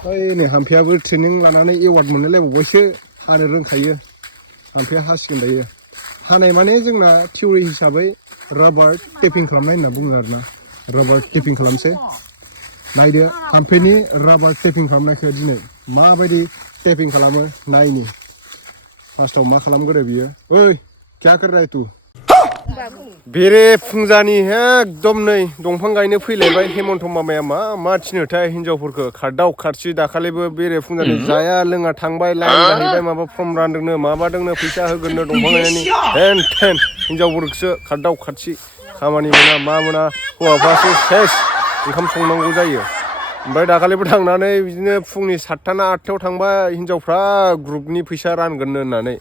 ओइ नै हाम्फेयाबो ट्रेनिं लानानै एवार्ड मोनलायलायबावबायसो हानो रोंखायो हाम्फेया हासिगोन दायो हानाय माने जोंना थिउरि हिसाबै राबार टेपिं खालामनाय होनना बुङो आरोना राबार टेपिं खालामसै नायदो हाम्फेनि राबार टेपिं खालामनायखौ दिनै माबायदि टेपिं खालामो नायनि फार्स्टआव मा खालामगोरो बियो ओइ क्या कर रहा है तू बेरे फुंजानि एकदम नै दंफां गायनो फैलायबाय हेमन्त मामाया मा थिनोथाय हिनजावफोरखौ खारदाव खारसि दाखालिबो बेरे फुंजानि जाया लोङा थांबाय लाइन जाहैबाय माबा फर्म रानदोंनो माबादोंनो फैसा होगोननो दंफां गायनायनि हेन थेन हिनजावफोरखौसो खारदाव खारसि खामानि मोना मा मोना हौवाफ्रासो सेस ओंखाम संनांगौ जायो ओमफ्राय दाखालिबो थांनानै बिदिनो फुंनि 7टा ना 8टायाव थांबाय हिनजावफ्रा ग्रुपनि फैसा रानगोननो होननानै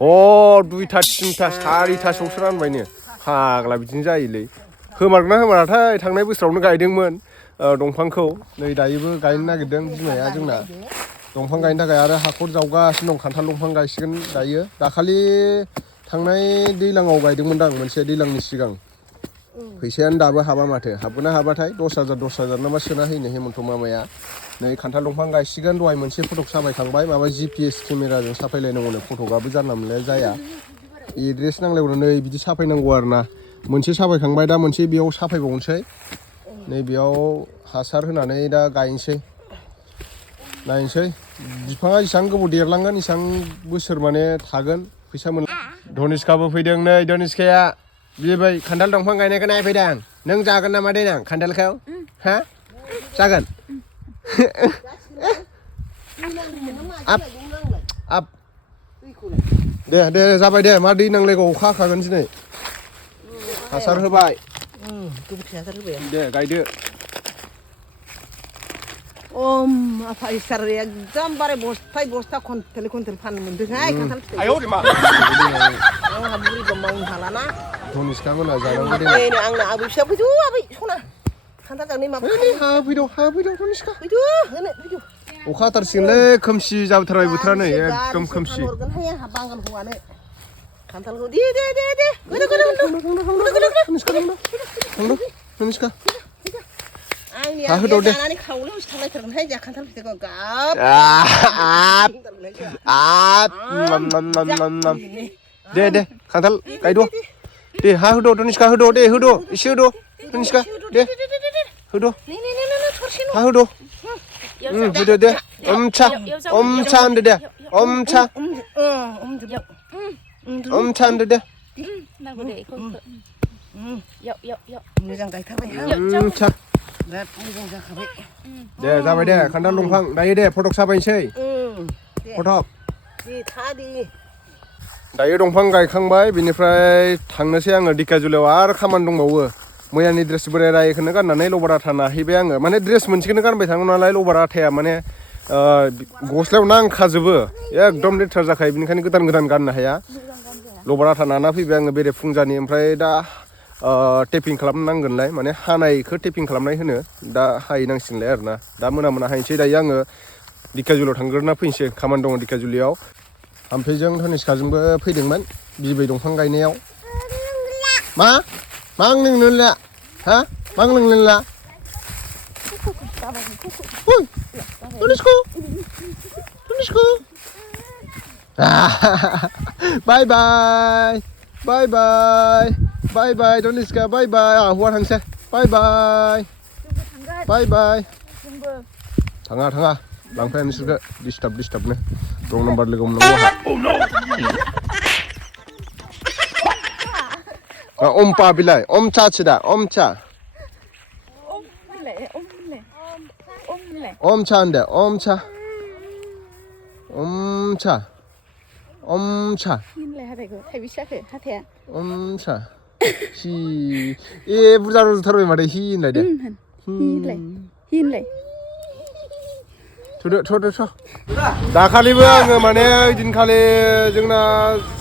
2टा 3टा 4टासोआवसो रानबायनो फाग्ला बिदिनो जायोलै होमारगोना होमाराथाय थांनाय बोसोरावनो गायदोंमोन दंफांखौ नै दायोबो गायनो नागिरदों बिमाया जोंना दंफां गायनो थाखाय आरो हाखर जावगासिनो दं खान्थाल दंफां गायसिगोन दायो दाखालि थांनाय दैज्लाङाव गायदोंमोनदां मोनसे दैज्लांनि सिगां फैसायानो दाबो हाबा माथो हाबगोना हाबाथाय 10,000 नामा सोना होनो हेमन्त मामाया नै खान्थाल दंफां गायसिगोन दहाय मोनसे फटक साफायखांबाय माबा GPS केमेराजों साफायलायनांगौनो फटकआबो जानला मोनलाया जाया एड्रेस नांलायबावनो नै बिदि साफायनांगौ आरो ना मोनसे साफायखांबाय दा मोनसे बेयाव साफायबावनोसै नै बेयाव हासार होनानै दा गायनोसै नायनोसै बिफाङा जेसेबां गोबाव देरलांगोन एसेबां बोसोर माने थागोन फैसा मोन धनिसकाबो फैदों नै धनिसकाया बिबाय खान्थाल दंफां गायनायखौ नायफैदों नों जागोन नामा देनां खान्थालखौ हा जागोन आप दे जाबाय दे मा दै नांलायगौ अखा हाखागोन दिनै हासार होबाय दे गायदो आफा इसोर एकदमबारे बस्था खनथेल फाननो मोनदोंहाय खान्थाल फिथाइ आंहा बुरैबा मावनो हालाना धनिसका मोना जानांगौ दे आंना आबै फिसा फैदो आबै सना खान्थाल जागोन माबा फैदो धनिसका फैदो होनो फैदो अखा हाथारसिगोनलै खोमसि जाबोथारबाय बोथोरा नै एकदम खोमसि हरगोनहाय आंहा बांगाल हौवानो खान्थालखौ दे धनिसका आंनि आबैया जानानै खावलायावसो थांलायथारगोनहाय जोंहा खान्थाल फिथाइखौ गाब दे खान्थाल गायद' दे हा होद' धनिसका होद' दे होद' एसे होद' धनिसका दे होद' हा होद' होदो दे अमचा होनदो दे अमचा होनदो दे मोजां गायथारबाय अमचा बिराद मोजां जाखाबाय दे जाबाय दे खान्थाल दंफां दायो दे फटक साफायनोसै फटक दायो दंफां गायखांबाय बिनिफ्राय थांनोसै आङो दिकाजुलियाव आरो खामानि दंबावो मैयानि ड्रेस बोराय रायखौनो गाननानै लबार आथा नाहैबाय आङो माने ड्रेस मोनसेखौनो गानबाय थानांगौ नालाय लबार आथाया माने गस्लायाव नांखाजोबो एकदम लेथ्रा जाखायो बेनिखायनो गोदान गाननो हाया लबार आथा नाना फैबाय आङो बेरे फुंजानि ओमफ्राय दा टेपिं खालामनांगोनलाय माने हानायखौ टेपिं खालामनाय होनो दा हाहैनांसिगोनलाय आरोना दा मोना हाहैनोसै दायो आङो दिकाजुलियाव थांग्रोना फैनोसै खामानि दङ दिकाजुलियाव हाम्फेजों धनिसकाजोंबो फैदोंमोन बिबै दंफां गायनायाव मा आं लोंनो ला हा मा आं लोंनो ला धनिसका बाय बाय धनिसका बाय हौवा थांसै बाय थाङा लांफाया नोंसोरखौ डिस्टार्बनो रं नाम्बार लोगो मोननांगौ अमपा बिलाइ अमचासो दा अमचा होनदो अमचा अमचा हि बुरजा रज'थारबाय माथो हि होनलाय दे थ'दो दाखालिबो आङो माने ओइदिनखालि जोंना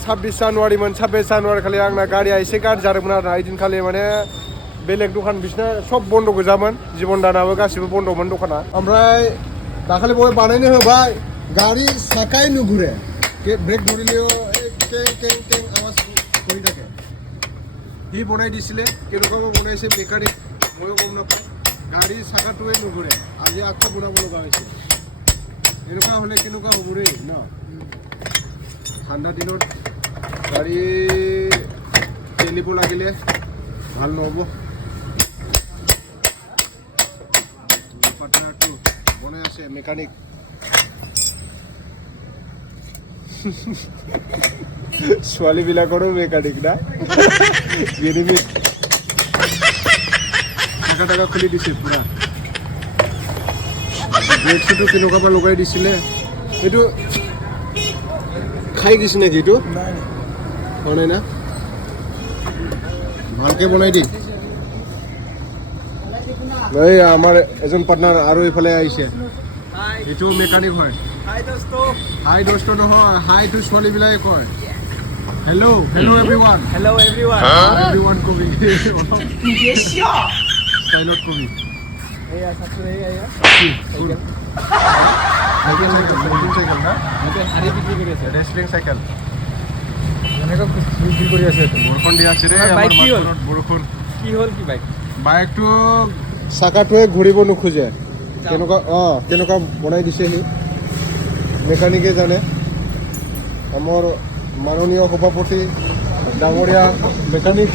26 जानुवारिमोन 26 जानुवारि खालि आंना गारिया एसे गाज्रि जादोंमोन आरो ओइदिनखालि माने बेलेग दखान बिसिना सब बन्द' गोजामोन जिबन दानाबो गासिबो बन्द'मोन दखाना ओमफ्राय दाखालि बय बानायनो होबाय गाड़ी साकाई नुघुरे ब्रेक धरिलेও কেং आवाज কৰি থাকে সি বনাই দিছিলে কেনেকুৱা বনাইছে মেকানিক ময়ো গম নাপাওঁ গাড়ী চাকাটোৱে নুঘূৰে আজি আকৌ বনাব লগা হৈছে এনেকুৱা হ'লে কেনেকুৱা হ'ব ৰে ন ঠাণ্ডা দিনত গাড়ী চলিব লাগিলে ভাল নহ'ব পাৰ্টনাৰটো বনাই আছে মেকানিক ছোৱালীবিলাকৰো মেকানিক না গেৰিমিক টাকা খুলি দিছে পুৰা ব্ৰেকটো কেনেকুৱা পৰা লগাই দিছিলে এইটো খাই গৈছে নেকি এইটো হোৱা নাই না ভালকে বনাই দি এই আমাৰ এজন পাৰ্টনাৰ আৰু এইফালে আহিছে এইটো মেকানিক হয় হাই দোস্ত নহয় হাই টু ছোৱালীবিলাকে কয় হেল্ল' এভৰিৱান এভৰিৱান কবি ষ্টাইলত কবি ৰেচলিং চাইকেল বৰষুণ দি আছে বৰষুণ কি হ'ল কি বাইক বাইকটো চাকাটোৱে ঘূৰিব নোখোজে কেনেকুৱা বনাই দিছে সি মেকানিকে জানে আমাৰ মাননীয় সভাপতি ডাঙৰীয়া মেকানিক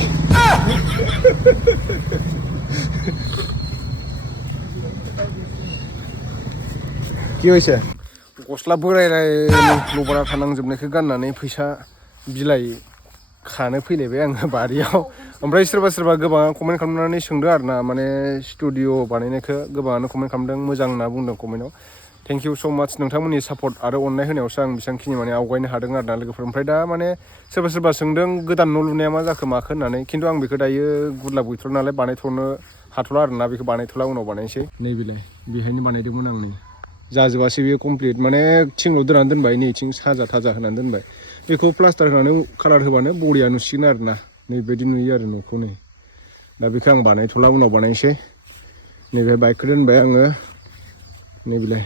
কি হৈছে गस्ला बोरायनाय लबारा थानांजोबनायखौ गाननानै फैसा बिलाइ खानो फैलायबाय आङो बारियाव ओमफ्राय सोरबा गोबाङा कमेन्ट खालामनानै सोंदों आरो ना माने स्टुडिअ बानायनायखौ गोबाङानो कमेन्ट खालामदों मोजां होनना बुंदों कमेन्टआव थेंक इउ स' माच नोंथांमोननि सापर्ट आरो अननाय होनायावसो आं बेसेबांखिनि माने आवगायनो हादों आरो ना लोगोफोर ओमफ्राय दा माने सोरबा सोंदों गोदान न' लुनाया मा जाखो माखो होननानै खिन्थु आं बेखौ दायो गुरलाब गैथ'ला नालाय बानायथ'नो हाथ'ला आरो ना बेखौ बानायथ'ला उनाव बानायनोसै नैबेलाय बेहायनो बानायदोंमोन आं नै जाजोबासै बेयो कमप्लिट माने थिंल' दोननानै दोनबाय नैथिं साजा थाजा होनानै दोनबाय बेखौ प्लास्टार होनानै कालार होबानो बरिया नुसिगोन आरो ना नैबायदि नुयो आरो न'खौ नै दा बेखौ आं बानायथ'ला उनाव बानायनोसै नैबे बाइकखौ दोनबाय आङो नैबेलाय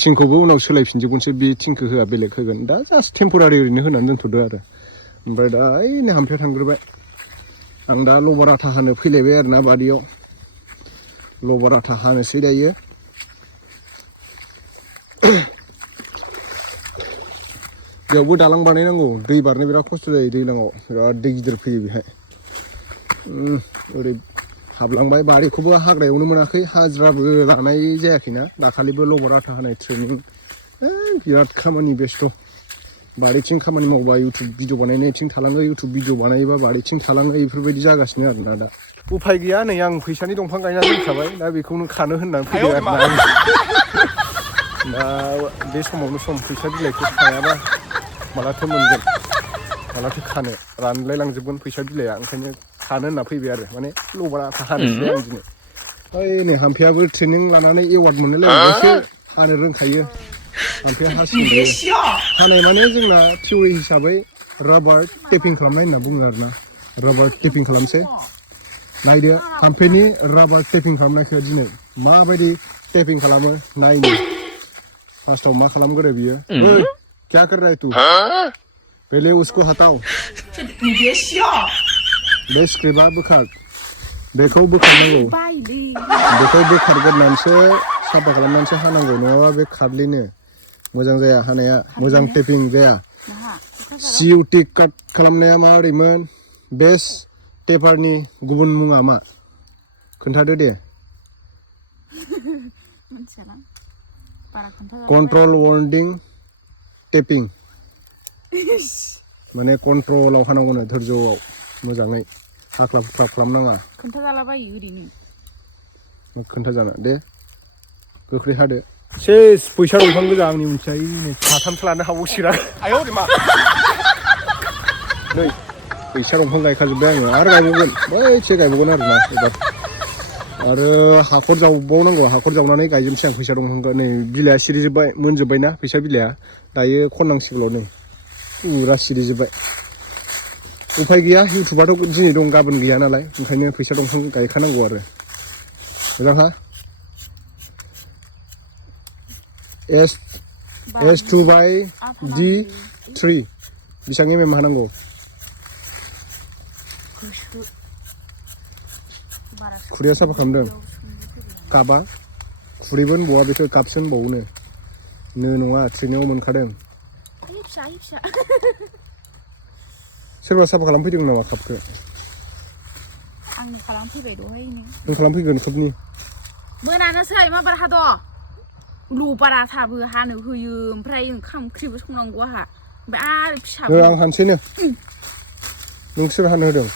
थिंखौबो उनाव सोलायफिनजोबगोनसो बे थिंखौ होआ बेलेग होगोन दा जास्ट टेम्परारि ओरैनो होनानै दोनथ'दो आरो ओमफ्राय दा ओइ हामफ्रायाव थांग्रोबाय आं दा लबार आथा हानो फैलायबाय आरो ना बारियाव लबार आथा हानोसै दायो बेयावबो दालां बानायनांगौ दै बारनो बिराद खस्थ' जायो दैज्लाङाव बिराद दै गिदिर फैयो बेहाय ओरै हाबलांबाय बारिखौबो हाग्रायावनो मोनाखै हाजिराबो लानाय जायाखैना दाखालिबो लबार आथा हानाय ट्रेनिं बिराद खामानि बेस्थ' बारिथिं खामानि मावबा इउटुब भिडिअ बानायनायथिं थालाङो इउटुब भिडिअ बानायोबा बारिथिं थालाङो बेफोरबायदि जागासिनो आरोना दा उफाय गैया नै आं फैसानि दंफां गायनानै दोनखाबाय दा बेखौनो खानो होननानै फैबाय आरोना दा बे समावनो सम फैसा बिलाइखौ खायाबा मालाथो मोनगोन मालाथो खानो रानलाय लांजोबगोन फैसा बिलाइआ ओंखायनो खानो होनना फैबाय आरो माने लबार आथा हानोसै आं दिनै ओइ नै हाम्फेयाबो ट्रेनिं लानानै एवार्ड मोनलायलायबायसो हानो रोंखायो हाम्फेया हासिगोन हानाय माने जोंना थिउरि हिसाबै राबार टेपिं खालामनाय होनना बुङो आरोना राबार टेपिं खालामसै नायदो हाम्फेनि राबार टेपिं खालामनायखौ दिनै माबायदि टेपिं खालामो नायनो फार्स्टआव मा खालामगोरो बियो क्या कर रहा है तू पहले उसको हटाओ बे स्क्रिप्टआ बोखार बेखौ बोखारनांगौ बेखौ बोखारग्रोनानैसो साफा खालामनानैसो हानांगौ नङाबा बे खारलिनो मोजां जाया हानाया मोजां टेपिं जाया सिइउटि काट खालामनाया मा ओरैमोन बेस्ट टेपारनि गुबुन मुङा मा खोन्थादो दे कन्ट्रल वार्निं टेपिं माने कन्ट्रलाव हानांगौनो धोर्जआव मोजाङै हाख्लाब हुख्लाब खालामनाङा खोन्थाजालाबायो ओरैनो खोन्थाजाना दे गोख्रै हादो सेस फैसा दंफां गोजा आंनि मोनथिया नै साथामसो लानो हाबावसिगोन नै फैसा दंफां गायखाजोब्बाय आङो आरो गायबावगोन बैसे गायबावगोन आरोना एबार आरो हाखर जावबावनांगौ हाखर जावनानै गायजोबनोसै आं फैसा दंफांखौ नै बिलाइआ सिरिजोब्बाय मोनजोब्बायना फैसा बिलाइआ दायो खननांसिगौल' नै फुरा सिरिजोब्बाय उफाय गैया इउटुबाथ' दिनै दं गाबोन गैया नालाय ओंखायनो फैसा दंफां गायखानांगौ आरो मोजांहा S2/D3 बेसेबां एमएम हानांगौ खुरैया साफा खालामदों कापआ खुरैबो होनबावा बेखौ कापसो होनबावोनो नो नङा ट्रेनिङाव मोनखादों फिसा सोरबा साफा खालामफैदों नामा कापखौ आंनो खालामफैबाय दहायनो नों खालामफैगोन खोबनि मोनानोसै माबार हाद' लबारा थाबो हानो होयो ओमफ्राय ओंखाम ओंख्रिबो संनांगौ आंहा ओमफ्राय आरो फिसाबो आं हानसैनो नोंसोर हानो होदों